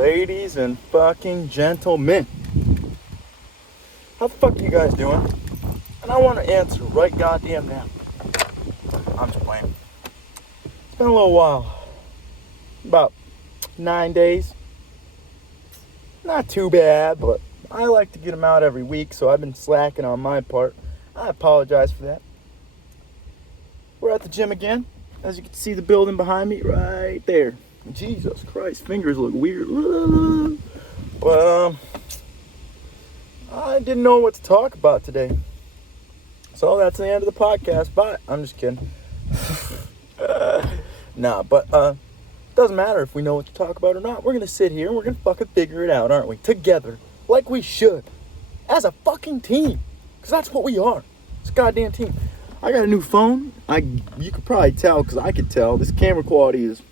Ladies and fucking gentlemen, how the fuck are you guys doing? And I want to answer right goddamn now. I'm just playing. It's been a little while. About 9 days. Not too bad, but I like to get them out every week, so I've been slacking on my part. I apologize for that. We're at the gym again. As you can see the building behind me right there. Jesus Christ, fingers look weird. But I didn't know what to talk about today. So that's the end of the podcast. Bye. I'm just kidding. Doesn't matter if we know what to talk about or not. We're gonna sit here and we're gonna fucking figure it out, aren't we? Together. Like we should. As a fucking team. Because that's what we are. It's a goddamn team. I got a new phone. You could probably tell, because I could tell. This camera quality is,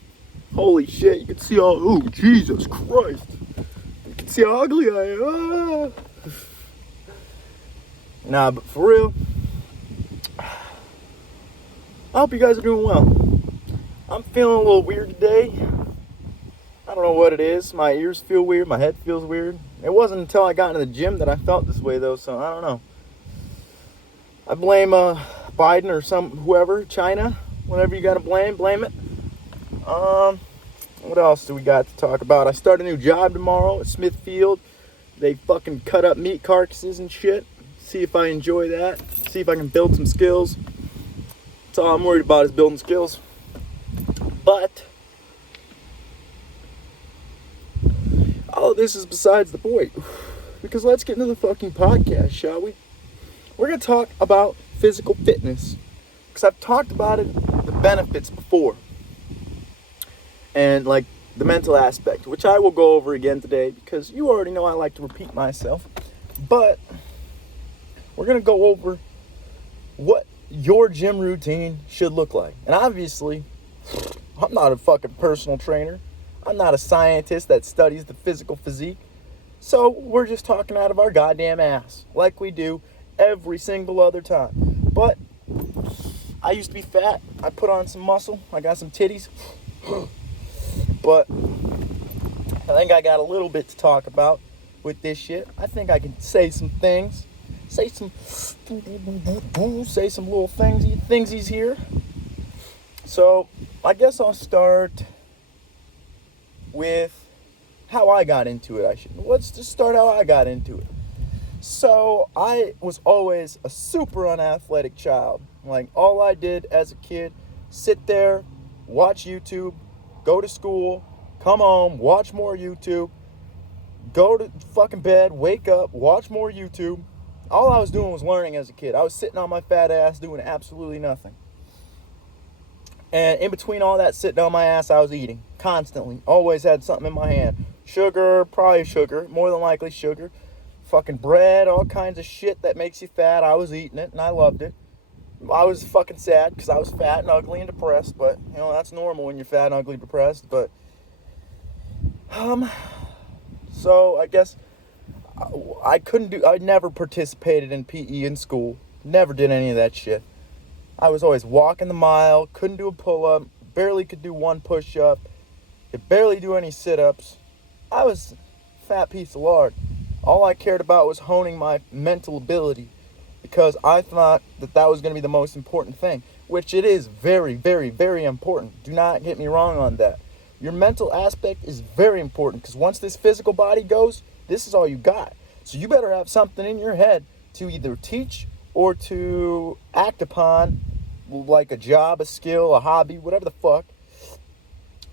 holy shit. You can see all, oh, Jesus Christ. You can see how ugly I am. Nah, but for real, I hope you guys are doing well. I'm feeling a little weird today. I don't know what it is. My ears feel weird. My head feels weird. It wasn't until I got into the gym that I felt this way, though, so I don't know. I blame Biden or whoever, China, whatever you gotta blame it. What else do we got to talk about? I start a new job tomorrow at Smithfield. They fucking cut up meat carcasses and shit. See if I enjoy that. See if I can build some skills. That's all I'm worried about is building skills. But all of this is besides the point. Because let's get into the fucking podcast, shall we? We're going to talk about physical fitness. Because I've talked about it, the benefits before. And like the mental aspect, which I will go over again today. Because you already know I like to repeat myself. But we're going to go over what your gym routine should look like. And obviously, I'm not a fucking personal trainer. I'm not a scientist that studies the physical physique. So we're just talking out of our goddamn ass. Like we do every single other time. But I used to be fat. I put on some muscle. I got some titties. But I think I got a little bit to talk about with this shit. I think I can say some things. Say some little thingsies here. So I guess I'll start with how I got into it. Let's just start how I got into it. So I was always a super unathletic child. Like all I did as a kid, sit there, watch YouTube, go to school, come home, watch more YouTube, go to fucking bed, wake up, watch more YouTube. All I was doing was learning as a kid. I was sitting on my fat ass doing absolutely nothing. And in between all that sitting on my ass, I was eating constantly. Always had something in my hand. Sugar, probably sugar, more than likely sugar. Fucking bread, all kinds of shit that makes you fat. I was eating it and I loved it. I was fucking sad because I was fat and ugly and depressed. But, you know, that's normal when you're fat and ugly and depressed. But, so I guess I never participated in PE in school. Never did any of that shit. I was always walking the mile, couldn't do a pull-up, barely could do one push-up, could barely do any sit-ups. I was a fat piece of lard. All I cared about was honing my mental ability because I thought that was going to be the most important thing, which it is very, very, very important. Do not get me wrong on that. Your mental aspect is very important because once this physical body goes, this is all you got. So you better have something in your head to either teach or to act upon, like a job, a skill, a hobby, whatever the fuck.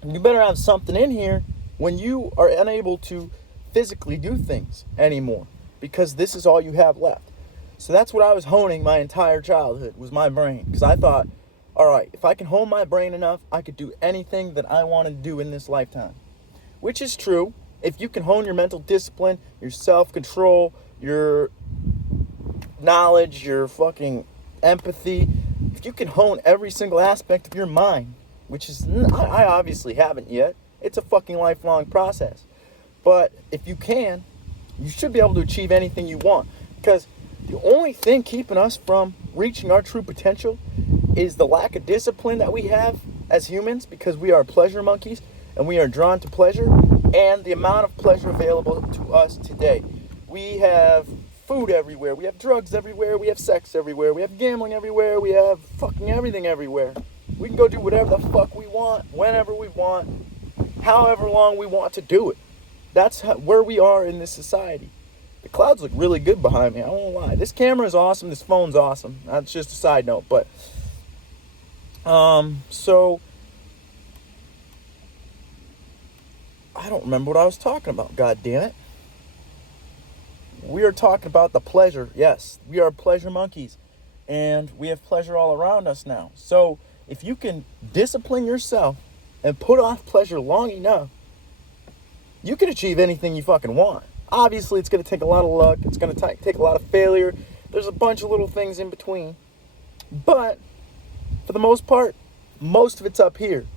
You better have something in here when you are unable to physically do things anymore, because this is all you have left. So that's what I was honing my entire childhood, was my brain, because I thought, all right, if I can hone my brain enough, I could do anything that I want to do in this lifetime. Which is true. If you can hone your mental discipline, your self-control, your knowledge, your fucking empathy, if you can hone every single aspect of your mind, which is, I obviously haven't yet. It's a fucking lifelong process. But if you can, you should be able to achieve anything you want. Because the only thing keeping us from reaching our true potential is the lack of discipline that we have as humans, because we are pleasure monkeys and we are drawn to pleasure. and the amount of pleasure available to us today. We have food everywhere, we have drugs everywhere, we have sex everywhere, we have gambling everywhere, we have fucking everything everywhere. We can go do whatever the fuck we want, whenever we want, however long we want to do it. That's where we are in this society. The clouds look really good behind me, I won't lie. This camera is awesome, this phone's awesome. That's just a side note, but so I don't remember what I was talking about, god damn it. We are talking about the pleasure. Yes, we are pleasure monkeys, and we have pleasure all around us now. So if you can discipline yourself and put off pleasure long enough, you can achieve anything you fucking want. Obviously, it's going to take a lot of luck. It's going to take a lot of failure. There's a bunch of little things in between. But for the most part, most of it's up here.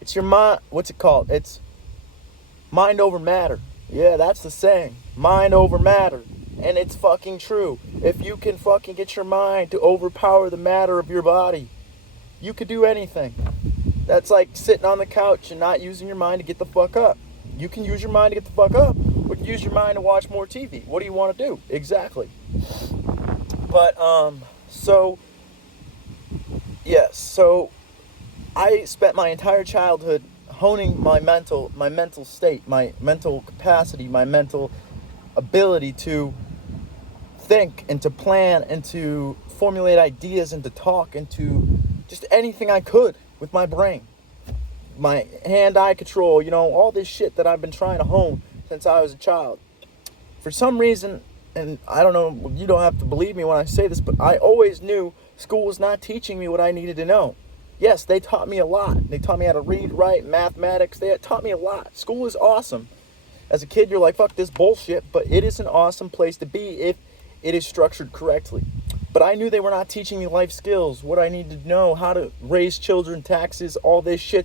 It's your mind. What's it called? It's mind over matter. Yeah, that's the saying. Mind over matter. And it's fucking true. If you can fucking get your mind to overpower the matter of your body, you could do anything. That's like sitting on the couch and not using your mind to get the fuck up. You can use your mind to get the fuck up, or use your mind to watch more TV. What do you want to do? Exactly. But, so I spent my entire childhood honing my mental state, my mental capacity, my mental ability to think and to plan and to formulate ideas and to talk and to just anything I could with my brain. My hand-eye control, all this shit that I've been trying to hone since I was a child. For some reason, and I don't know, you don't have to believe me when I say this, but I always knew school was not teaching me what I needed to know. Yes, they taught me a lot. They taught me how to read, write, mathematics. They taught me a lot. School is awesome. As a kid, you're like, fuck this bullshit, but it is an awesome place to be if it is structured correctly. But I knew they were not teaching me life skills, what I needed to know, how to raise children, taxes, all this shit,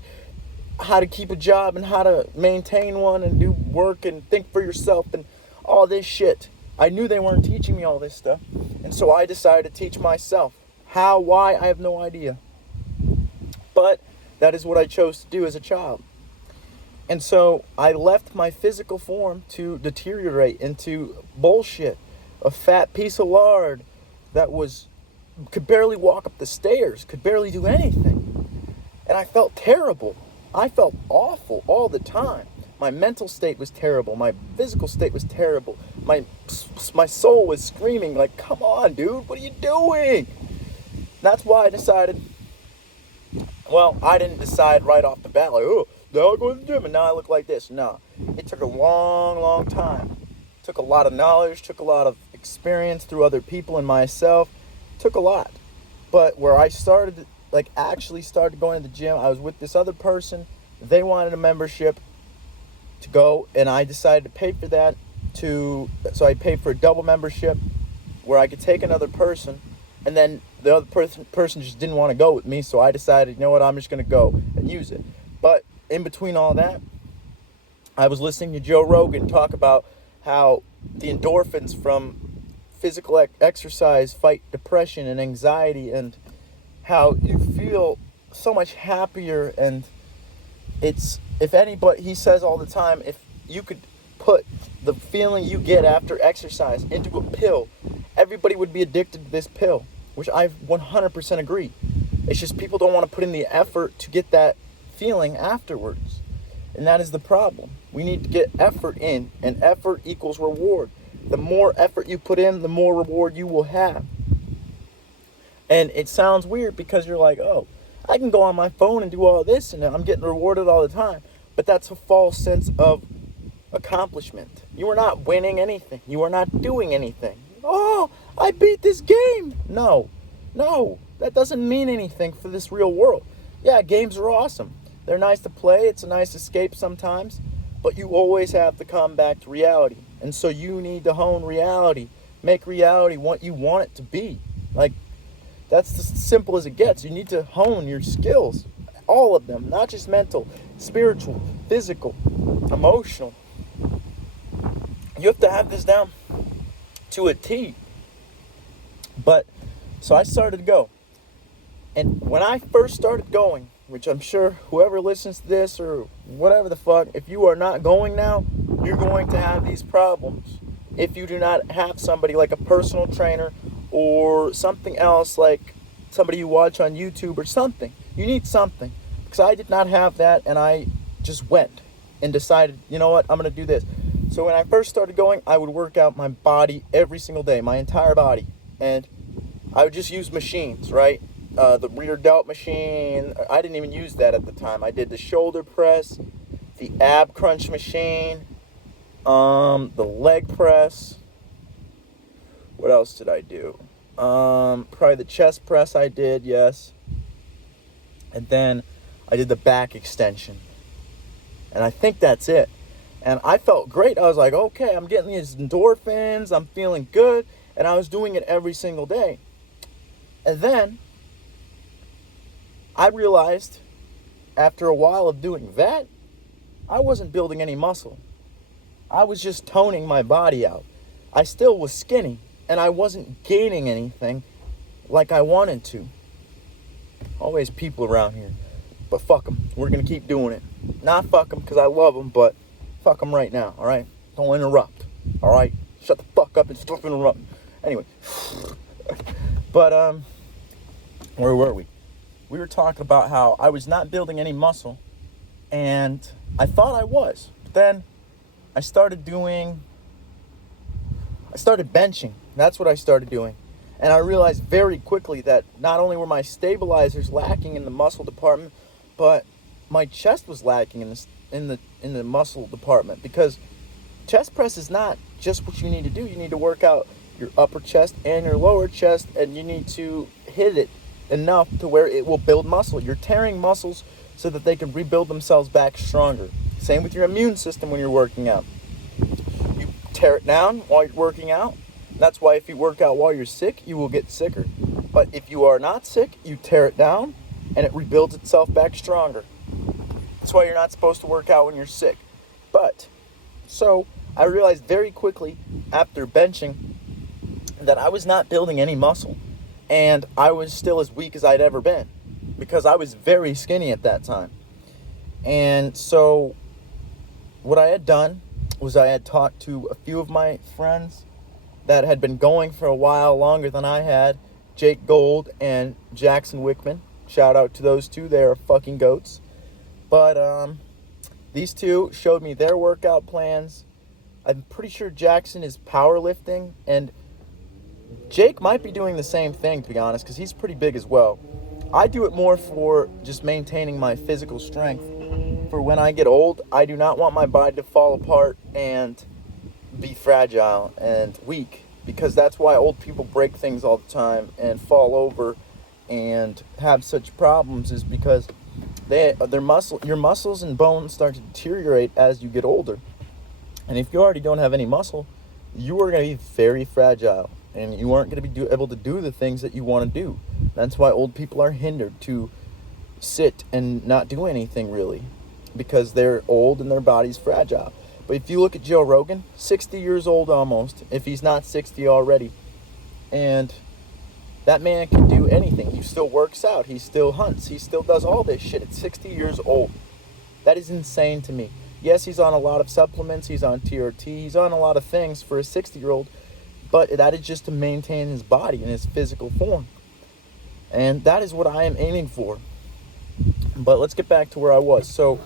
how to keep a job and how to maintain one and do work and think for yourself and all this shit. I knew they weren't teaching me all this stuff. And so I decided to teach myself. How, why, I have no idea. But that is what I chose to do as a child. And so I left my physical form to deteriorate into bullshit. A fat piece of lard that could barely walk up the stairs, could barely do anything. And I felt terrible. I felt awful all the time. My mental state was terrible. My physical state was terrible. My soul was screaming like, come on, dude, what are you doing? That's why I decided, well, I didn't decide right off the bat, like, oh, now I go to the gym and now I look like this. No, it took a long, long time. It took a lot of knowledge, took a lot of experience through other people and myself. It took a lot. But where I started, actually started going to the gym, I was with this other person. They wanted a membership to go, and I decided to pay for that. So I paid for a double membership where I could take another person, and then the other person just didn't want to go with me, so I decided, you know what, I'm just going to go and use it. But in between all that, I was listening to Joe Rogan talk about how the endorphins from physical exercise fight depression and anxiety, and how you feel so much happier. And it's, if anybody, he says all the time, if you could put the feeling you get after exercise into a pill, everybody would be addicted to this pill, which I 100% agree. It's just people don't want to put in the effort to get that feeling afterwards. And that is the problem. We need to get effort in, and effort equals reward. The more effort you put in, the more reward you will have. And it sounds weird because you're like, oh, I can go on my phone and do all this and I'm getting rewarded all the time. But that's a false sense of accomplishment. You are not winning anything. You are not doing anything. Oh, I beat this game. No, that doesn't mean anything for this real world. Yeah, games are awesome. They're nice to play. It's a nice escape sometimes. But you always have to come back to reality. And so you need to hone reality. Make reality what you want it to be. That's as simple as it gets. You need to hone your skills. All of them. Not just mental, spiritual, physical, emotional. You have to have this down to a T. But, so I started to go. And when I first started going, which I'm sure whoever listens to this or whatever the fuck, if you are not going now, you're going to have these problems. If you do not have somebody like a personal trainer or something else like somebody you watch on YouTube or something. You need something. Because I did not have that, and I just went and decided, you know what, I'm going to do this. So when I first started going, I would work out my body every single day, my entire body. And I would just use machines, right? The rear delt machine. I didn't even use that at the time. I did the shoulder press, the ab crunch machine, the leg press. What else did I do? Probably the chest press I did, yes. And then I did the back extension. And I think that's it. And I felt great. I was like, okay, I'm getting these endorphins. I'm feeling good. And I was doing it every single day. And then I realized after a while of doing that, I wasn't building any muscle. I was just toning my body out. I still was skinny, and I wasn't gaining anything like I wanted to. Always people around here. But fuck them. We're going to keep doing it. Not fuck them because I love them, but fuck them right now, all right? Don't interrupt, all right? Shut the fuck up and stop interrupting. Anyway. But, where were we? We were talking about how I was not building any muscle, and I thought I was. But then I started benching. That's what I started doing. And I realized very quickly that not only were my stabilizers lacking in the muscle department, but my chest was lacking in the muscle department, because chest press is not just what you need to do. You need to work out your upper chest and your lower chest, and you need to hit it enough to where it will build muscle. You're tearing muscles so that they can rebuild themselves back stronger. Same with your immune system when you're working out. You tear it down while you're working out. That's why if you work out while you're sick, you will get sicker. But if you are not sick, you tear it down and it rebuilds itself back stronger. That's why you're not supposed to work out when you're sick. But, so I realized very quickly after benching that I was not building any muscle. And I was still as weak as I'd ever been, because I was very skinny at that time. And so what I had done was I had talked to a few of my friends that had been going for a while longer than I had, Jake Gold and Jackson Wickman. Shout out to those two. They are fucking goats. But these two showed me their workout plans. I'm pretty sure Jackson is powerlifting, and Jake might be doing the same thing, to be honest, because he's pretty big as well. I do it more for just maintaining my physical strength. For when I get old, I do not want my body to fall apart and be fragile and weak, because that's why old people break things all the time and fall over and have such problems, is because your muscles and bones start to deteriorate as you get older. And if you already don't have any muscle, you are going to be very fragile, and you aren't going to be able to do the things that you want to do. That's why old people are hindered to sit and not do anything really, because they're old and their body's fragile. But if you look at Joe Rogan, 60 years old almost, if he's not 60 already, and that man can do anything. He still works out, he still hunts, he still does all this shit at 60 years old. That is insane to me. Yes, he's on a lot of supplements, he's on TRT, he's on a lot of things for a 60-year-old, but that is just to maintain his body and his physical form. And that is what I am aiming for. But let's get back to where I was. So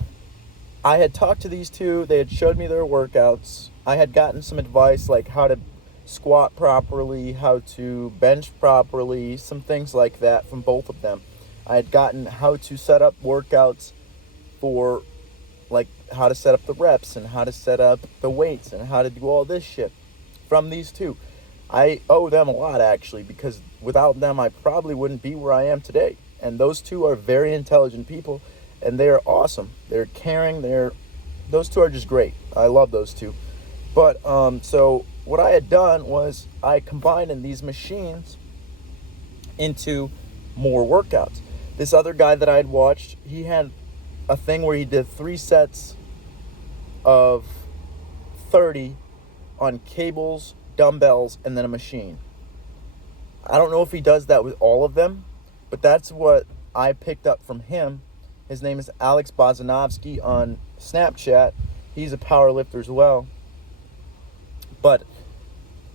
I had talked to these two, they had showed me their workouts. I had gotten some advice like how to squat properly, how to bench properly, some things like that from both of them. I had gotten how to set up workouts for, like, how to set up the reps and how to set up the weights and how to do all this shit from these two. I owe them a lot, actually, because without them I probably wouldn't be where I am today. And those two are very intelligent people, and they are awesome. They're caring. Those two are just great. I love those two. But so what I had done was I combined in these machines into more workouts. This other guy that I had watched, he had a thing where he did 3 sets of 30 on cables, dumbbells, and then a machine. I don't know if he does that with all of them, but that's what I picked up from him. His name is Alex Bozanovsky on Snapchat. He's a power lifter as well. But,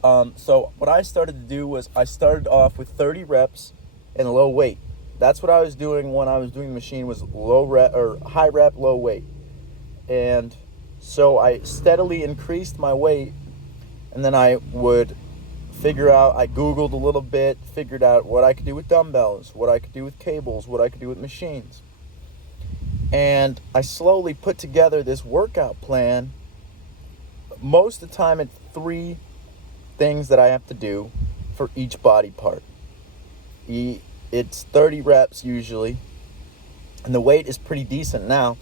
so what I started to do was I started off with 30 reps and low weight. That's what I was doing when I was doing the machine, was low rep or high rep, low weight. And so I steadily increased my weight, and then I would figure out, I Googled a little bit, figured out what I could do with dumbbells, what I could do with cables, what I could do with machines. And I slowly put together this workout plan. Most of the time it's 3 things that I have to do for each body part. It's 30 reps usually, and the weight is pretty decent now.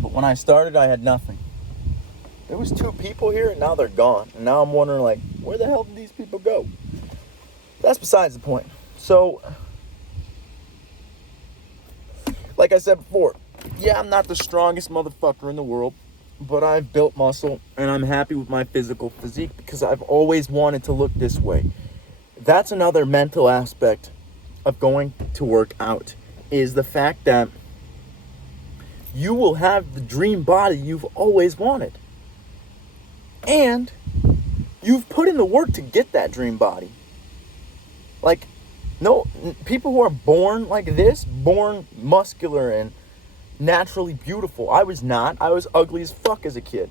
But when I started, I had nothing. There was 2 people here, and now they're gone. And now I'm wondering, like, where the hell did these people go? That's besides the point. So, like I said before, yeah, I'm not the strongest motherfucker in the world, but I've built muscle, and I'm happy with my physical physique because I've always wanted to look this way. That's another mental aspect of going to work out, is the fact that you will have the dream body you've always wanted. And you've put in the work to get that dream body. Like, no, people who are born like this, born muscular and naturally beautiful. I was not. I was ugly as fuck as a kid.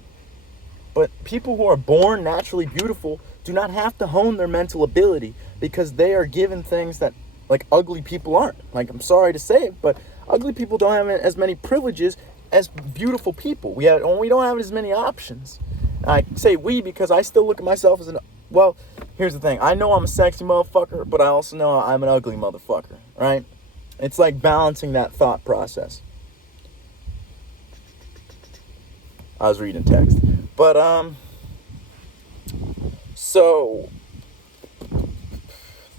But people who are born naturally beautiful do not have to hone their mental ability, because they are given things that, like, ugly people aren't. Like, I'm sorry to say it, but ugly people don't have as many privileges as beautiful people. We don't have as many options. I say we because I still look at myself as well, here's the thing. I know I'm a sexy motherfucker, but I also know I'm an ugly motherfucker, right? It's like balancing that thought process. I was reading text. But, so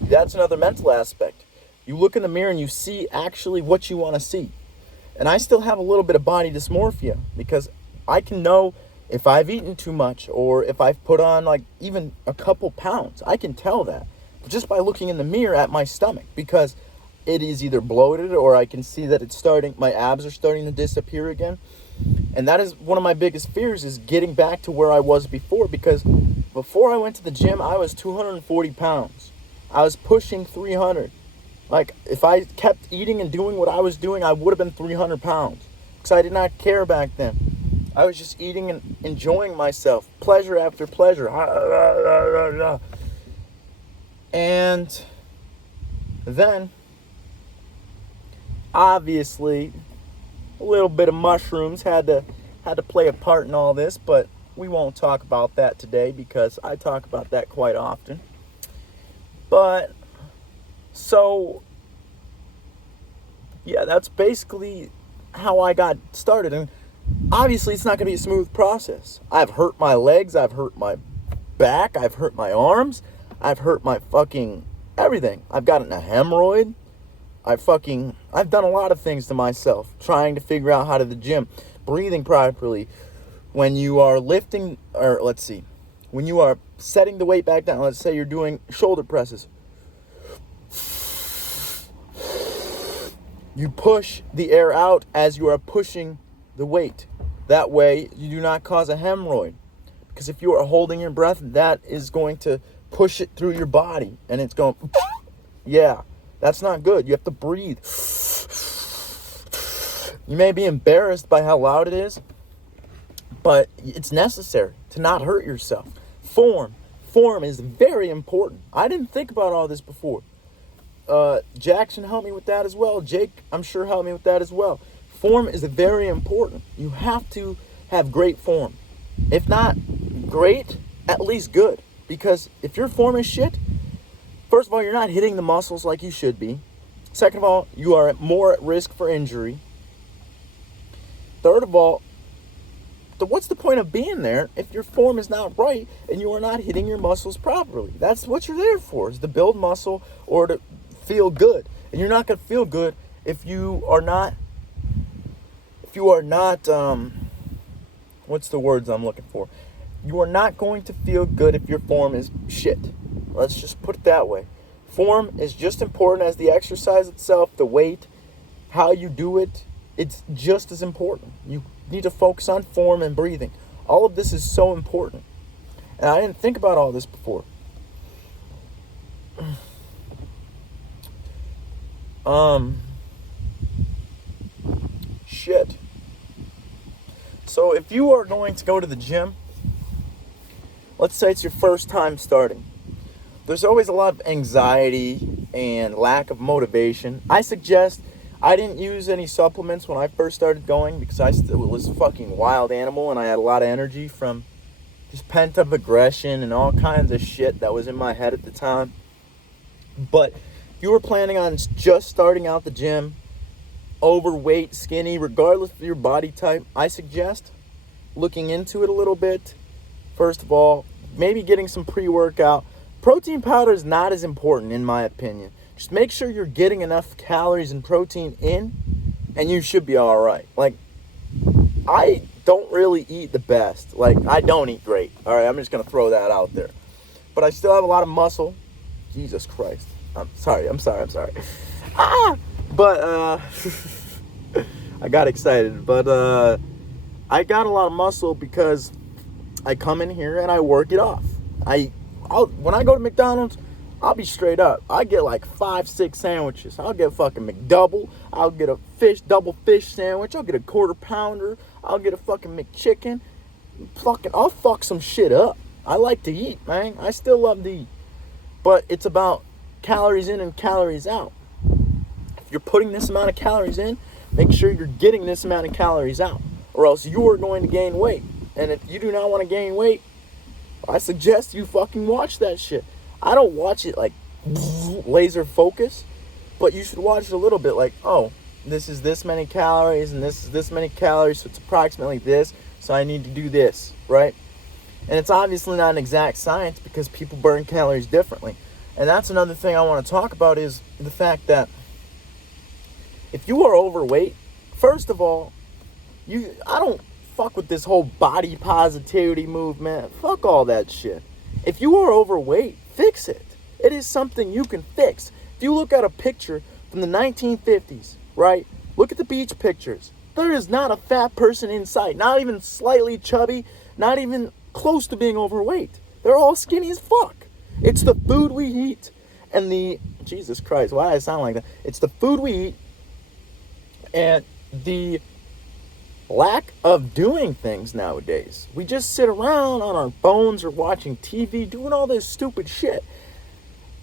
that's another mental aspect. You look in the mirror and you see actually what you want to see. And I still have a little bit of body dysmorphia, because I can know if I've eaten too much or if I've put on, like, even a couple pounds. I can tell that just by looking in the mirror at my stomach, because it is either bloated or I can see that it's starting, my abs are starting to disappear again. And that is one of my biggest fears, is getting back to where I was before, because before I went to the gym, I was 240 pounds. I was pushing 300. Like, if I kept eating and doing what I was doing, I would have been 300 pounds. Because I did not care back then. I was just eating and enjoying myself. Pleasure after pleasure. And then, obviously, a little bit of mushrooms had to play a part in all this. But we won't talk about that today, because I talk about that quite often. But, so, yeah, that's basically how I got started. And obviously, it's not going to be a smooth process. I've hurt my legs. I've hurt my back. I've hurt my arms. I've hurt my fucking everything. I've gotten a hemorrhoid. I've done a lot of things to myself, trying to figure out how to the gym, breathing properly. When you are lifting, or let's see, when you are setting the weight back down, let's say you're doing shoulder presses. You push the air out as you are pushing the weight. That way, you do not cause a hemorrhoid. Because if you are holding your breath, that is going to push it through your body. And it's going, yeah, that's not good. You have to breathe. You may be embarrassed by how loud it is, but it's necessary to not hurt yourself. Form is very important. I didn't think about all this before. Jackson helped me with that as well. Jake, I'm sure, helped me with that as well. Form is very important. You have to have great form. If not great, at least good. Because if your form is shit, first of all, you're not hitting the muscles like you should be. Second of all, you are more at risk for injury. Third of all, what's the point of being there if your form is not right and you are not hitting your muscles properly? That's what you're there for, is to build muscle or to feel good. And you're not going to feel good if you are not, what's the words I'm looking for? You are not going to feel good if your form is shit. Let's just put it that way. Form is just important as the exercise itself, the weight, how you do it, it's just as important. You need to focus on form and breathing. All of this is so important. And I didn't think about all this before. Shit. So if you are going to go to the gym, let's say it's your first time starting, there's always a lot of anxiety and lack of motivation. I suggest I didn't use any supplements when I first started going because I still was a fucking wild animal and I had a lot of energy from just pent-up aggression and all kinds of shit that was in my head at the time. But if you were planning on just starting out the gym, overweight, skinny, regardless of your body type, I suggest looking into it a little bit. First of all, maybe getting some pre-workout. Protein powder is not as important in my opinion. Just make sure you're getting enough calories and protein in, and you should be all right. Like, I don't really eat the best. Like, I don't eat great. All right, I'm just going to throw that out there. But I still have a lot of muscle. Jesus Christ. I'm sorry. But, I got excited. But, I got a lot of muscle because I come in here and I work it off. When I go to McDonald's, I'll be straight up. I get like 5-6 sandwiches. I'll get a fucking McDouble. I'll get a double fish sandwich. I'll get a quarter pounder. I'll get a fucking McChicken. I'll fuck some shit up. I like to eat, man. I still love to eat. But it's about calories in and calories out. If you're putting this amount of calories in, make sure you're getting this amount of calories out, or else you are going to gain weight. And if you do not want to gain weight, I suggest you fucking watch that shit. I don't watch it like laser focus, but you should watch it a little bit like, oh, this is this many calories and this is this many calories, so it's approximately this, so I need to do this, right? And it's obviously not an exact science because people burn calories differently. And that's another thing I want to talk about is the fact that if you are overweight, first of all, I don't fuck with this whole body positivity movement. Fuck all that shit. If you are overweight, fix it. It is something you can fix. If you look at a picture from the 1950s, right? Look at the beach pictures. There is not a fat person in sight. Not even slightly chubby. Not even close to being overweight. They're all skinny as fuck. It's the food we eat and Jesus Christ, why do I sound like that? It's the food we eat and the lack of doing things nowadays. We just sit around on our phones or watching TV doing all this stupid shit.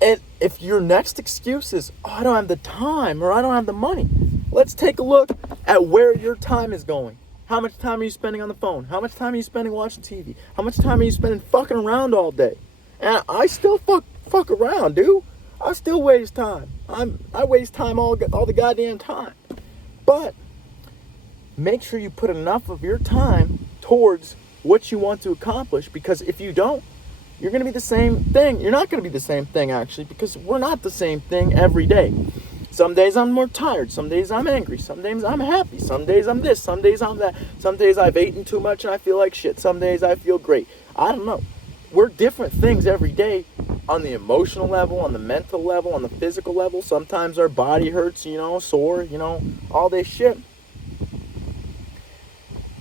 And if your next excuse is, oh, I don't have the time or I don't have the money, let's take a look at where your time is going. How much time are you spending on the phone? How much time are you spending watching TV? How much time are you spending fucking around all day? And I still fuck around, dude. I still waste time. I waste time all the goddamn time. But make sure you put enough of your time towards what you want to accomplish, because if you don't, you're going to be the same thing. You're not going to be the same thing, actually, because we're not the same thing every day. Some days I'm more tired. Some days I'm angry. Some days I'm happy. Some days I'm this. Some days I'm that. Some days I've eaten too much and I feel like shit. Some days I feel great. I don't know. We're different things every day on the emotional level, on the mental level, on the physical level. Sometimes our body hurts, sore, all this shit.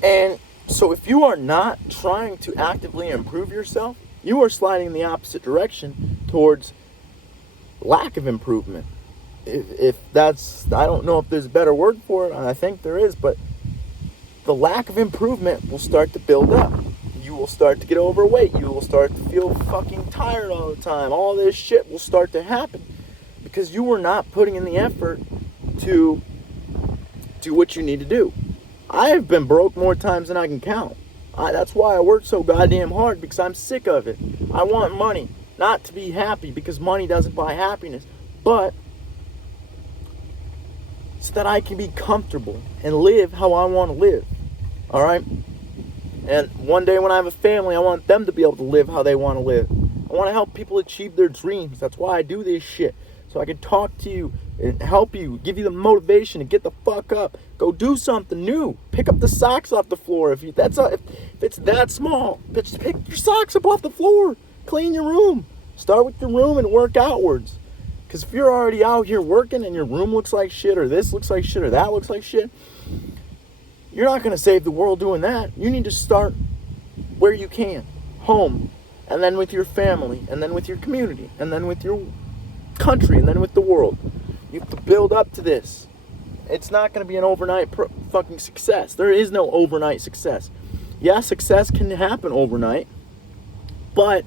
And so if you are not trying to actively improve yourself, you are sliding in the opposite direction towards lack of improvement. If that's, I don't know if there's a better word for it, I think there is, but the lack of improvement will start to build up. You will start to get overweight. You will start to feel fucking tired all the time. All this shit will start to happen because you were not putting in the effort to do what you need to do. I have been broke more times than I can count. That's why I work so goddamn hard, because I'm sick of it. I want money, not to be happy, because money doesn't buy happiness, but so that I can be comfortable and live how I want to live. All right? And one day when I have a family, I want them to be able to live how they want to live. I want to help people achieve their dreams. That's why I do this shit. So I can talk to you and help you, give you the motivation to get the fuck up. Go do something new. Pick up the socks off the floor. If it's that small, just pick your socks up off the floor. Clean your room. Start with your room and work outwards. Because if you're already out here working and your room looks like shit, or this looks like shit, or that looks like shit, you're not going to save the world doing that. You need to start where you can. Home. And then with your family. And then with your community. And then with your country. And then with the world. You have to build up to this. It's not going to be an overnight fucking success. There is no overnight success. Yeah, success can happen overnight. But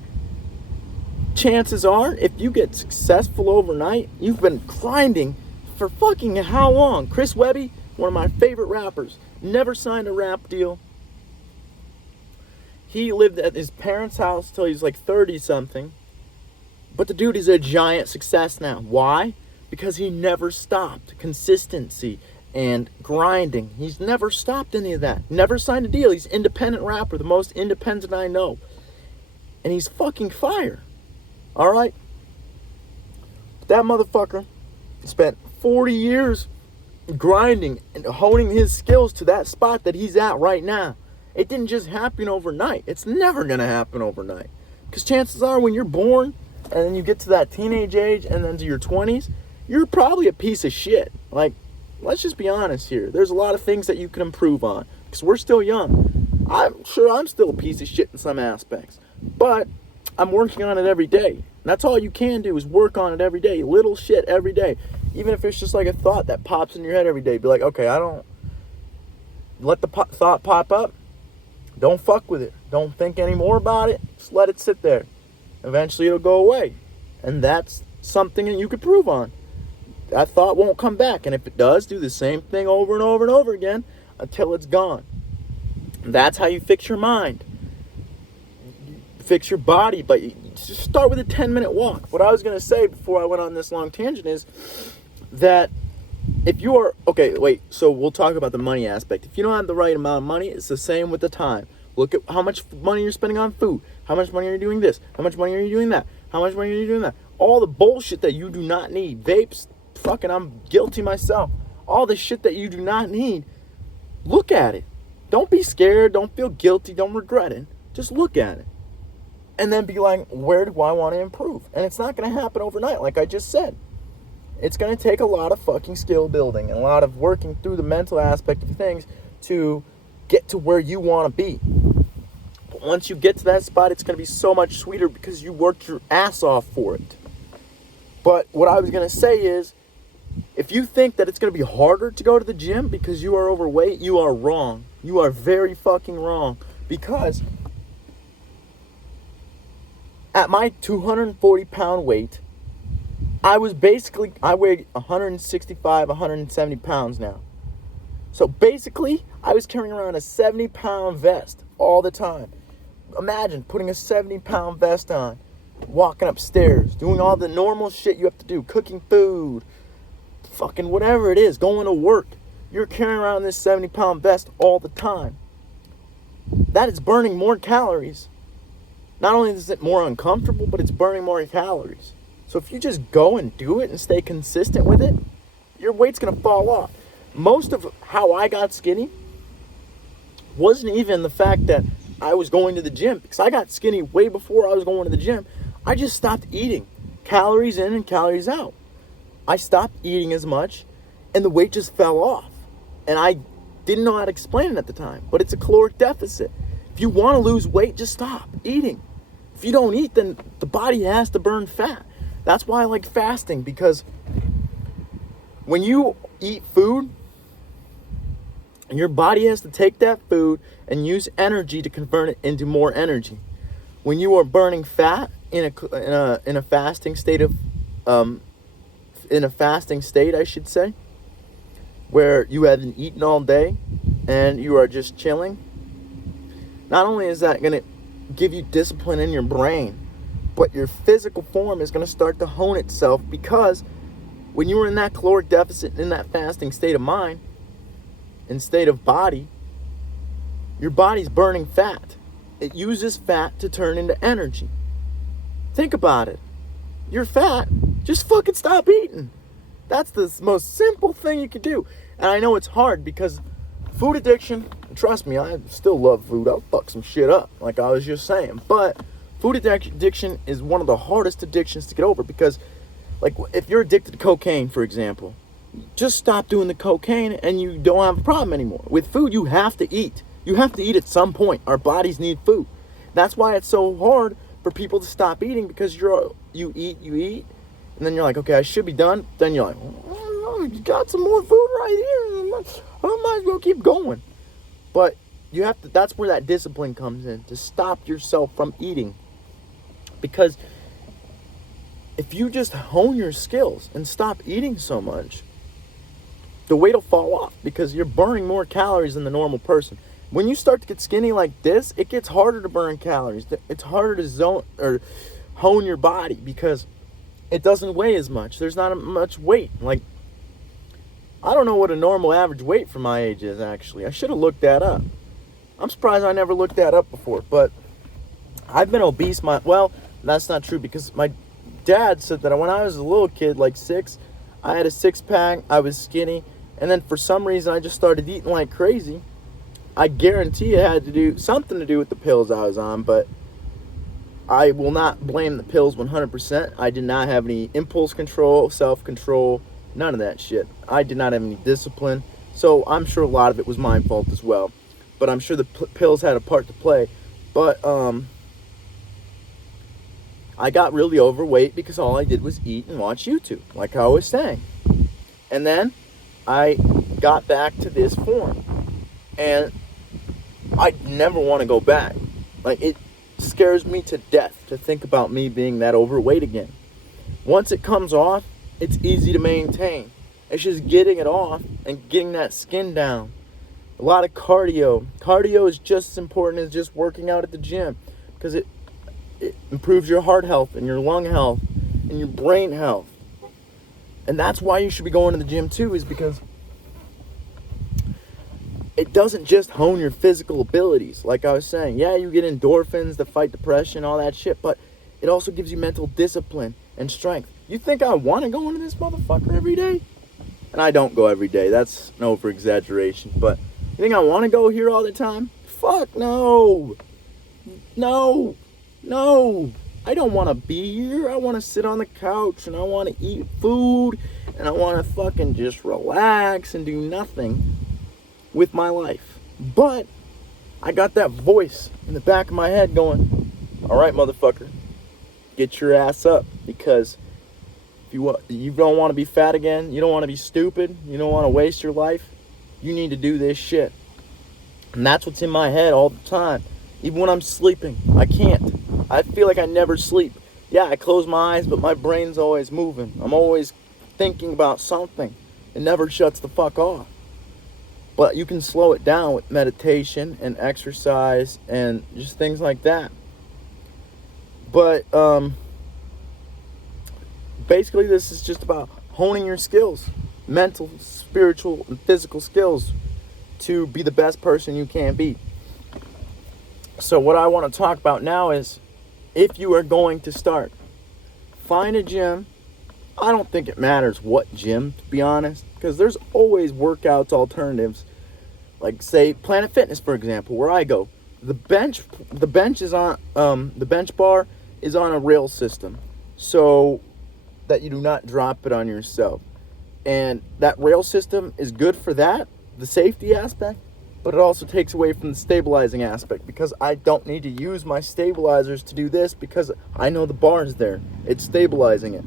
chances are, if you get successful overnight, you've been grinding for fucking how long? Chris Webby, one of my favorite rappers, never signed a rap deal. He lived at his parents' house till he was like 30-something. But the dude is a giant success now. Why? Because he never stopped. Consistency and grinding. He's never stopped any of that. Never signed a deal. He's an independent rapper, the most independent I know. And he's fucking fire. Alright? That motherfucker spent 40 years grinding and honing his skills to that spot that he's at right now. It didn't just happen overnight. It's never going to happen overnight. Because chances are when you're born and then you get to that teenage age and then to your 20s, you're probably a piece of shit. Like, let's just be honest here. There's a lot of things that you can improve on. Because we're still young. I'm sure I'm still a piece of shit in some aspects. But I'm working on it every day. And that's all you can do is work on it every day. Little shit every day. Even if it's just like a thought that pops in your head every day. Be like, okay, I don't... Let the thought pop up. Don't fuck with it. Don't think any more about it. Just let it sit there. Eventually it'll go away. And that's something that you could prove on. That thought won't come back. And if it does, do the same thing over and over and over again until it's gone. That's how you fix your mind. Fix your body. But you just start with a 10-minute walk. What I was going to say before I went on this long tangent is that if you are... Okay, wait. So we'll talk about the money aspect. If you don't have the right amount of money, it's the same with the time. Look at how much money you're spending on food. How much money are you doing this? How much money are you doing that? How much money are you doing that? All the bullshit that you do not need. Vapes, fucking I'm guilty myself. All the shit that you do not need. Look at it. Don't be scared. Don't feel guilty. Don't regret it. Just look at it. And then be like, where do I want to improve? And it's not going to happen overnight, like I just said. It's going to take a lot of fucking skill building and a lot of working through the mental aspect of things to get to where you want to be. But once you get to that spot, it's going to be so much sweeter because you worked your ass off for it. But what I was going to say is, if you think that it's going to be harder to go to the gym because you are overweight, you are wrong. You are very fucking wrong. Because at my 240-pound weight, I weigh 165, 170 pounds now. So basically, I was carrying around a 70-pound vest all the time. Imagine putting a 70-pound vest on, walking upstairs, doing all the normal shit you have to do, cooking food, fucking whatever it is, going to work. You're carrying around this 70-pound vest all the time. That is burning more calories. Not only is it more uncomfortable, but it's burning more calories. So if you just go and do it and stay consistent with it, your weight's going to fall off. Most of how I got skinny wasn't even the fact that I was going to the gym. Because I got skinny way before I was going to the gym. I just stopped eating. Calories in and calories out. I stopped eating as much and the weight just fell off. And I didn't know how to explain it at the time. But it's a caloric deficit. If you want to lose weight, just stop eating. If you don't eat, then the body has to burn fat. That's why I like fasting, because when you eat food, your body has to take that food and use energy to convert it into more energy. When you are burning fat in a fasting state I should say, where you haven't eaten all day and you are just chilling, not only is that going to give you discipline in your brain, but your physical form is going to start to hone itself, because when you are in that caloric deficit, in that fasting state of mind, in state of body, your body's burning fat. It uses fat to turn into energy. Think about it. You're fat. Just fucking stop eating. That's the most simple thing you can do. And I know it's hard because food addiction, trust me, I still love food. I'll fuck some shit up, like I was just saying. But food addiction is one of the hardest addictions to get over, because Like, if you're addicted to cocaine, for example, just stop doing the cocaine and you don't have a problem anymore. With food, you have to eat. You have to eat at some point. Our bodies need food. That's why it's so hard for people to stop eating, because you eat, and then you're like, okay, I should be done. Then you're like, oh, you got some more food right here. I might as well keep going. But you have to. That's where that discipline comes in, to stop yourself from eating. Because if you just hone your skills and stop eating so much, the weight will fall off, because you're burning more calories than the normal person. When you start to get skinny like this, it gets harder to burn calories. It's harder to hone your body, because it doesn't weigh as much. There's not much weight. Like, I don't know what a normal average weight for my age is, actually. I should have looked that up. I'm surprised I never looked that up before. But I've been obese. Well, that's not true, because my dad said that when I was a little kid, like 6, I had a 6-pack. I was skinny. And then for some reason, I just started eating like crazy. I guarantee it had to do something to do with the pills I was on, but I will not blame the pills 100%. I did not have any impulse control, self-control, none of that shit. I did not have any discipline, so I'm sure a lot of it was my fault as well. But I'm sure the pills had a part to play. But I got really overweight because all I did was eat and watch YouTube, like I was saying. And then I got back to this form, and I never want to go back. Like, it scares me to death to think about me being that overweight again. Once it comes off, it's easy to maintain. It's just getting it off and getting that skin down. A lot of cardio. Cardio is just as important as just working out at the gym, because it improves your heart health and your lung health and your brain health. And that's why you should be going to the gym too, is because it doesn't just hone your physical abilities. Like I was saying, yeah, you get endorphins to fight depression, all that shit, but it also gives you mental discipline and strength. You think I want to go into this motherfucker every day? And I don't go every day. That's an over-exaggeration. But you think I want to go here all the time? Fuck no. No. I don't want to be here. I want to sit on the couch, and I want to eat food, and I want to fucking just relax and do nothing with my life. But I got that voice in the back of my head going, all right, motherfucker, get your ass up, because if you don't want to be fat again, you don't want to be stupid, you don't want to waste your life, you need to do this shit. And that's what's in my head all the time. Even when I'm sleeping, I can't. I feel like I never sleep. Yeah, I close my eyes, but my brain's always moving. I'm always thinking about something. It never shuts the fuck off. But you can slow it down with meditation and exercise and just things like that. But basically, this is just about honing your skills, mental, spiritual, and physical skills, to be the best person you can be. So what I want to talk about now is, if you are going to start, find a gym. I don't think it matters what gym, to be honest, because there's always workouts alternatives. Like, say, Planet Fitness, for example, where I go. The bench is on the bench bar is on a rail system, so that you do not drop it on yourself. And that rail system is good for that, the safety aspect, but it also takes away from the stabilizing aspect, because I don't need to use my stabilizers to do this, because I know the bar is there. It's stabilizing it.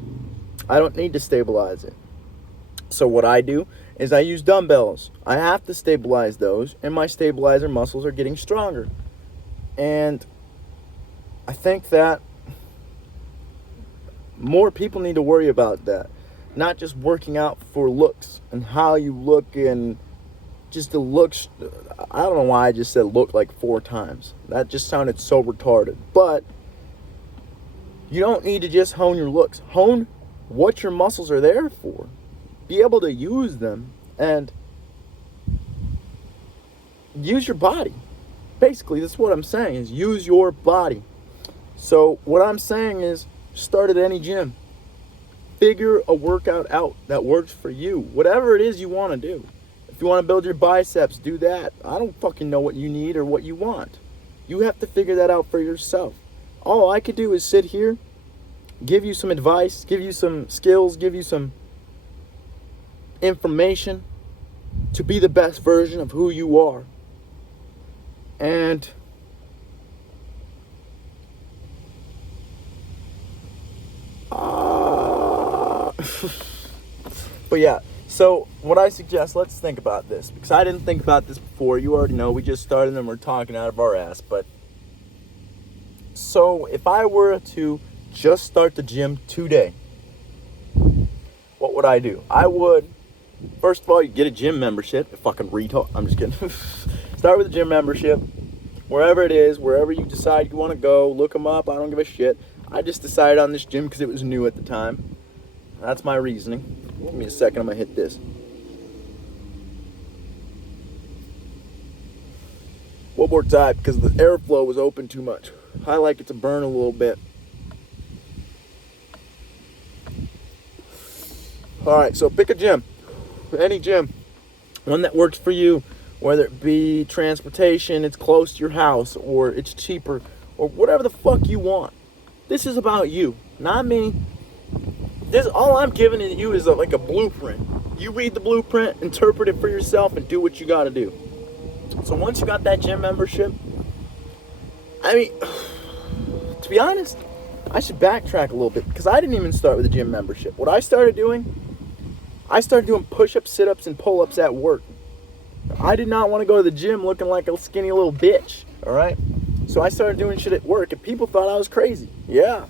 I don't need to stabilize it. So what I do is I use dumbbells. I have to stabilize those, and my stabilizer muscles are getting stronger. And I think that more people need to worry about that. Not just working out for looks and how you look, and just the looks. I don't know why I just said look like 4 times. That just sounded so retarded. But you don't need to just hone your looks. Hone what your muscles are there for. Be able to use them and use your body. Basically, that's what I'm saying, is use your body. So what I'm saying is, start at any gym. Figure a workout out that works for you. Whatever it is you want to do. If you want to build your biceps, do that. I don't fucking know what you need or what you want. You have to figure that out for yourself. All I could do is sit here give you some advice, give you some skills, give you some information to be the best version of who you are. And but yeah, so what I suggest, let's think about this, because I didn't think about this before. You already know, we just started and we're talking out of our ass. But so if I were to just start the gym today, what would I do? I would, first of all, you get a gym membership. Fucking retard. I'm just kidding. Start with a gym membership. Wherever it is, wherever you decide you want to go, look them up. I don't give a shit. I just decided on this gym because it was new at the time. That's my reasoning. Give me a second, I'm going to hit this. One more time, because the airflow was open too much. I like it to burn a little bit. Alright, so pick a gym. Any gym. One that works for you. Whether it be transportation, it's close to your house, or it's cheaper, or whatever the fuck you want. This is about you, not me. This, all I'm giving to you is like a blueprint. You read the blueprint, interpret it for yourself, and do what you got to do. So once you got that gym membership, I mean, to be honest, I should backtrack a little bit, because I didn't even start with a gym membership. What I started doing push-ups, sit-ups, and pull-ups at work. I did not want to go to the gym looking like a skinny little bitch, all right? So I started doing shit at work, and people thought I was crazy. Yeah,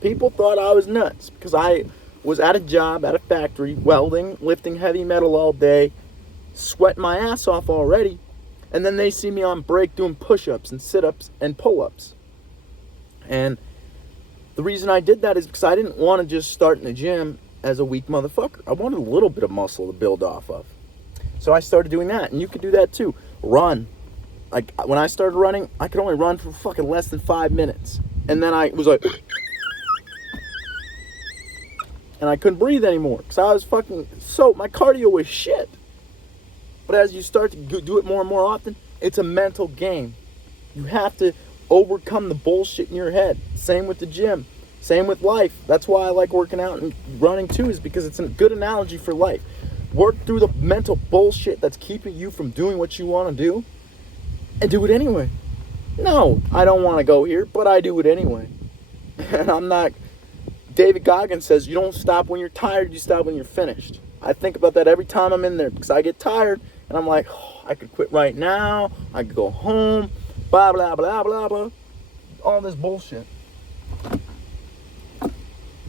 people thought I was nuts, because I was at a job, at a factory, welding, lifting heavy metal all day, sweating my ass off already, and then they see me on break doing push-ups and sit-ups and pull-ups. And the reason I did that is because I didn't want to just start in the gym as a weak motherfucker. I wanted a little bit of muscle to build off of. So I started doing that, and you could do that too. Run. Like, when I started running, I could only run for fucking less than 5 minutes. And then I was like... and I couldn't breathe anymore, because I was fucking... So, my cardio was shit. But as you start to do it more and more often, it's a mental game. You have to overcome the bullshit in your head. Same with the gym. Same with life. That's why I like working out and running too, is because it's a good analogy for life. Work through the mental bullshit that's keeping you from doing what you want to do, and do it anyway. No, I don't want to go here, but I do it anyway. And I'm not... David Goggins says, you don't stop when you're tired, you stop when you're finished. I think about that every time I'm in there, because I get tired, and I'm like, oh, I could quit right now, I could go home, blah, blah, blah, blah, blah. All this bullshit.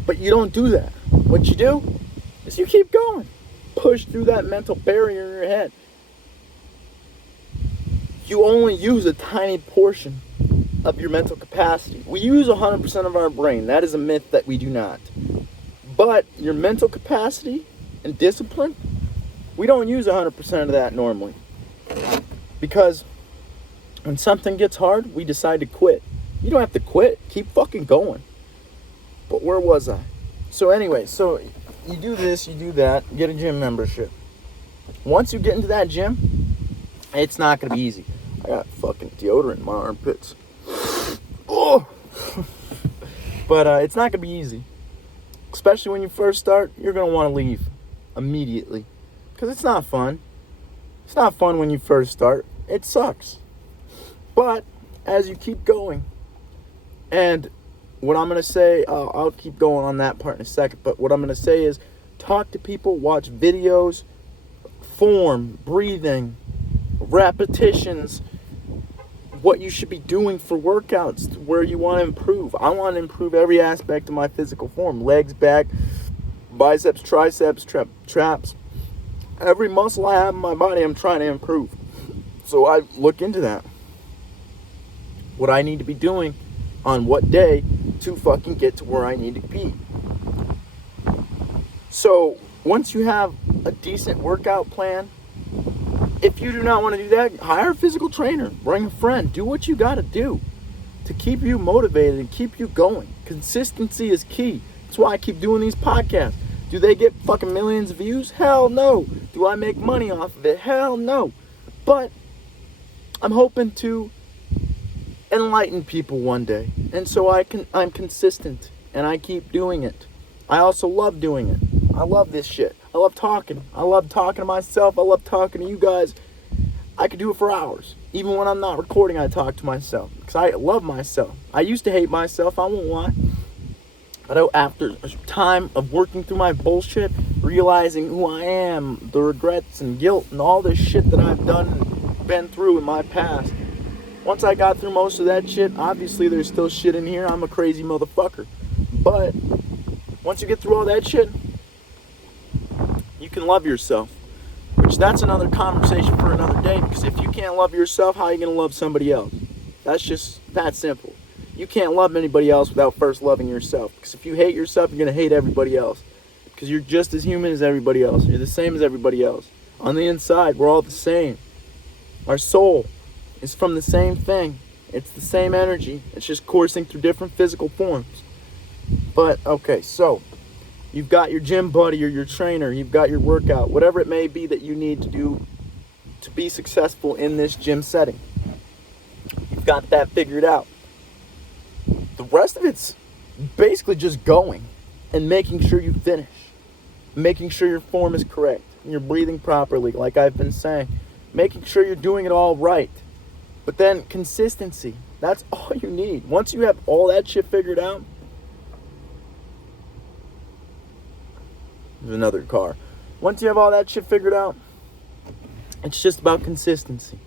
But you don't do that. What you do is you keep going. Push through that mental barrier in your head. You only use a tiny portion of your mental capacity. We use 100% of our brain. That is a myth that we do not. But your mental capacity and discipline, we don't use 100% of that normally. Because when something gets hard, we decide to quit. You don't have to quit. Keep fucking going. But where was I? So anyway, so you do this, you do that, get a gym membership. Once you get into that gym, it's not going to be easy. I got fucking deodorant in my armpits. Oh! But it's not going to be easy. Especially when you first start, you're going to want to leave immediately. Because it's not fun. It's not fun when you first start. It sucks. But as you keep going, and what I'm going to say, I'll keep going on that part in a second, but what I'm going to say is talk to people, watch videos, form, breathing, repetitions, what you should be doing for workouts, where you want to improve. I want to improve every aspect of my physical form. Legs, back, biceps, triceps, traps. Every muscle I have in my body, I'm trying to improve. So I look into that. What I need to be doing on what day to fucking get to where I need to be. So once you have a decent workout plan, if you do not want to do that, hire a physical trainer, bring a friend, do what you got to do to keep you motivated and keep you going. Consistency is key. That's why I keep doing these podcasts. Do they get fucking millions of views? Hell no. Do I make money off of it? Hell no. But I'm hoping to enlighten people one day, and so I'm consistent and I keep doing it. I also love doing it. I love this shit. I love talking. I love talking to myself. I love talking to you guys. I could do it for hours. Even when I'm not recording, I talk to myself because I love myself. I used to hate myself, I won't lie. But after a time of working through my bullshit, realizing who I am, the regrets and guilt and all this shit that I've done and been through in my past, once I got through most of that shit, obviously there's still shit in here. I'm a crazy motherfucker. But once you get through all that shit, you can love yourself. Which that's another conversation for another day, because if you can't love yourself, how are you going to love somebody else? That's just that simple. You can't love anybody else without first loving yourself. Because if you hate yourself, you're going to hate everybody else. Because you're just as human as everybody else. You're the same as everybody else. On the inside, we're all the same. Our soul is from the same thing. It's the same energy. It's just coursing through different physical forms. But, okay, so you've got your gym buddy or your trainer. You've got your workout. Whatever it may be that you need to do to be successful in this gym setting. You've got that figured out. The rest of it's basically just going and making sure you finish. Making sure your form is correct. And you're breathing properly, like I've been saying. Making sure you're doing it all right. But then consistency. That's all you need. Once you have all that shit figured out. There's another car. Once you have all that shit figured out, it's just about consistency.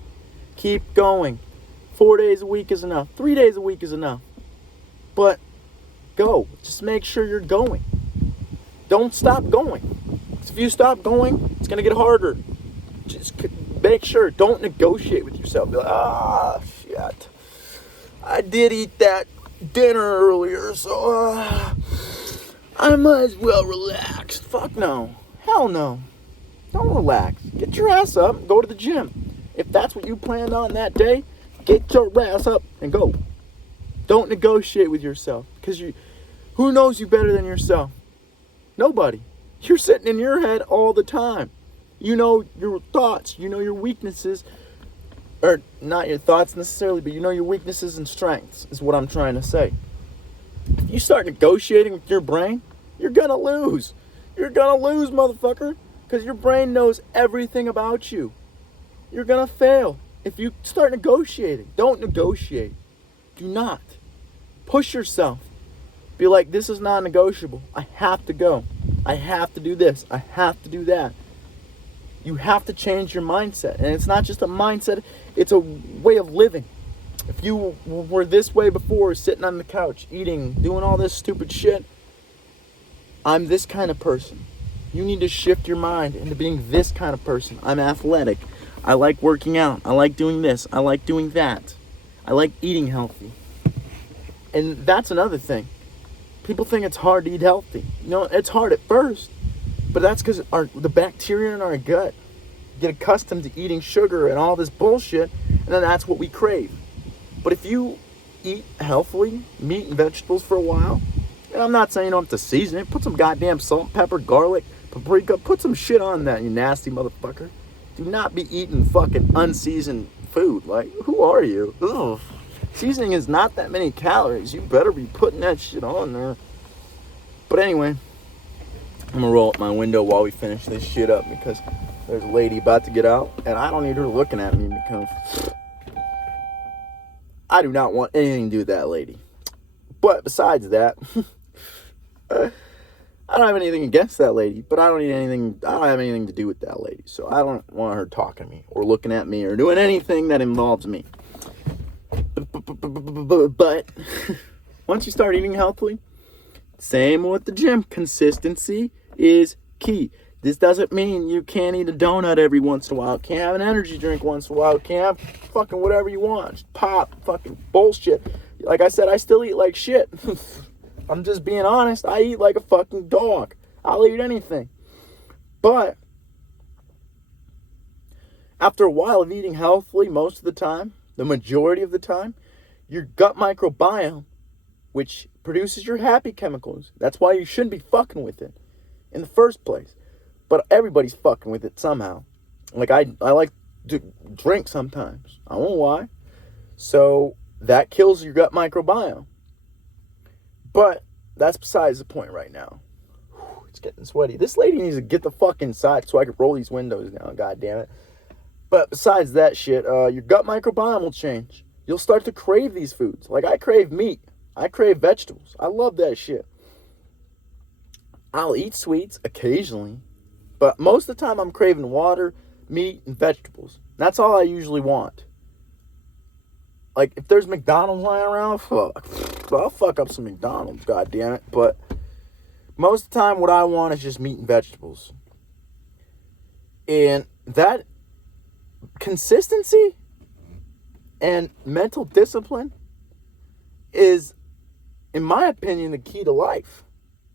Keep going. 4 days a week is enough. 3 days a week is enough. But go. Just make sure you're going. Don't stop going. 'Cause if you stop going, it's going to get harder. Just make sure. Don't negotiate with yourself. Be like, shit. I did eat that dinner earlier, so I might as well relax. Fuck no. Hell no. Don't relax. Get your ass up and go to the gym. If that's what you planned on that day, get your ass up and go. Don't negotiate with yourself, because who knows you better than yourself? Nobody. You're sitting in your head all the time. You know your thoughts, you know your weaknesses, or not your thoughts necessarily, but you know your weaknesses and strengths is what I'm trying to say. If you start negotiating with your brain, you're gonna lose. You're gonna lose, motherfucker, because your brain knows everything about you. You're gonna fail if you start negotiating. Don't negotiate. Do not. Push yourself. Be like, this is non-negotiable. I have to go. I have to do this. I have to do that. You have to change your mindset. And it's not just a mindset, it's a way of living. If you were this way before, sitting on the couch, eating, doing all this stupid shit, I'm this kind of person. You need to shift your mind into being this kind of person. I'm athletic. I like working out. I like doing this. I like doing that. I like eating healthy. And that's another thing. People think it's hard to eat healthy. You know, it's hard at first. But that's because the bacteria in our gut get accustomed to eating sugar and all this bullshit. And then that's what we crave. But if you eat healthily, meat and vegetables for a while, and I'm not saying you don't have to season it. Put some goddamn salt, pepper, garlic, paprika. Put some shit on that, you nasty motherfucker. Do not be eating fucking unseasoned food. Like, who are you? Ugh. Seasoning is not that many calories. You better be putting that shit on there. But anyway, I'm gonna roll up my window while we finish this shit up, because there's a lady about to get out, and I don't need her looking at me, because I do not want anything to do with that lady. But besides that, I don't have anything against that lady, but I don't have anything to do with that lady. So I don't want her talking to me or looking at me or doing anything that involves me. But once you start eating healthily, same with the gym. Consistency is key. This doesn't mean you can't eat a donut every once in a while. Can't have an energy drink once in a while. Can't have fucking whatever you want. Just pop, fucking bullshit. Like I said, I still eat like shit. I'm just being honest. I eat like a fucking dog. I'll eat anything. But after a while of eating healthily most of the time, the majority of the time, your gut microbiome, which produces your happy chemicals, that's why you shouldn't be fucking with it in the first place. But everybody's fucking with it somehow. Like I like to drink sometimes. I won't lie. So that kills your gut microbiome. But that's besides the point right now. It's getting sweaty. This lady needs to get the fuck inside so I can roll these windows down, god damn it. But besides that shit, your gut microbiome will change. You'll start to crave these foods. Like I crave meat. I crave vegetables. I love that shit. I'll eat sweets occasionally, but most of the time I'm craving water, meat, and vegetables. That's all I usually want. Like, if there's McDonald's lying around, fuck. I'll fuck up some McDonald's, god damn it. But most of the time what I want is just meat and vegetables. And that consistency and mental discipline is, in my opinion, the key to life.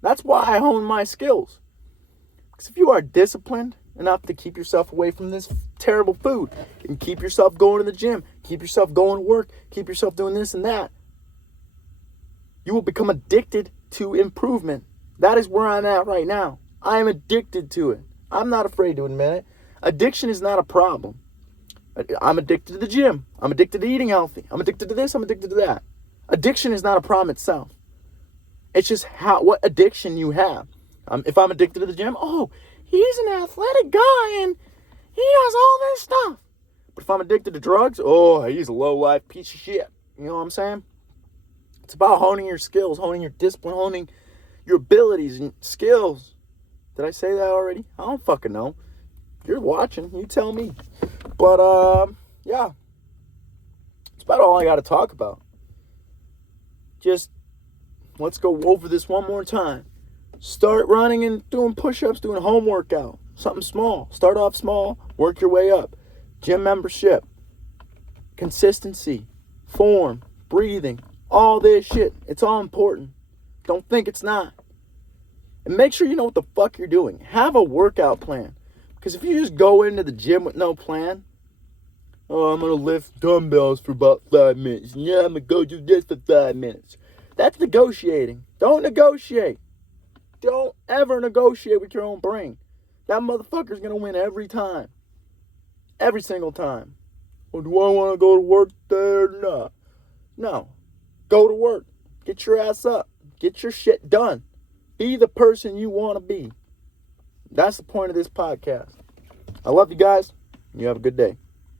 That's why I hone my skills. Because if you are disciplined enough to keep yourself away from this terrible food and keep yourself going to the gym, keep yourself going to work, keep yourself doing this and that, you will become addicted to improvement. That is where I'm at right now. I am addicted to it. I'm not afraid to admit it. Addiction is not a problem. I'm addicted to the gym. I'm addicted to eating healthy. I'm addicted to this. I'm addicted to that. Addiction is not a problem itself. It's just what addiction you have. If I'm addicted to the gym, oh, he's an athletic guy and he does all this stuff. But if I'm addicted to drugs, oh, he's a low-life piece of shit. You know what I'm saying? It's about honing your skills, honing your discipline, honing your abilities and skills. Did I say that already? I don't fucking know. You're watching. You tell me. But, yeah. That's about all I got to talk about. Just, let's go over this one more time. Start running and doing push-ups, doing a home workout. Something small. Start off small. Work your way up. Gym membership. Consistency. Form. Breathing. All this shit. It's all important. Don't think it's not. And make sure you know what the fuck you're doing. Have a workout plan. Because if you just go into the gym with no plan, oh, I'm going to lift dumbbells for about 5 minutes. Yeah, I'm going to go do this for 5 minutes. That's negotiating. Don't negotiate. Don't ever negotiate with your own brain. That motherfucker's going to win every time. Every single time. Well, do I want to go to work there or not? No. Go to work. Get your ass up. Get your shit done. Be the person you want to be. That's the point of this podcast. I love you guys. You have a good day.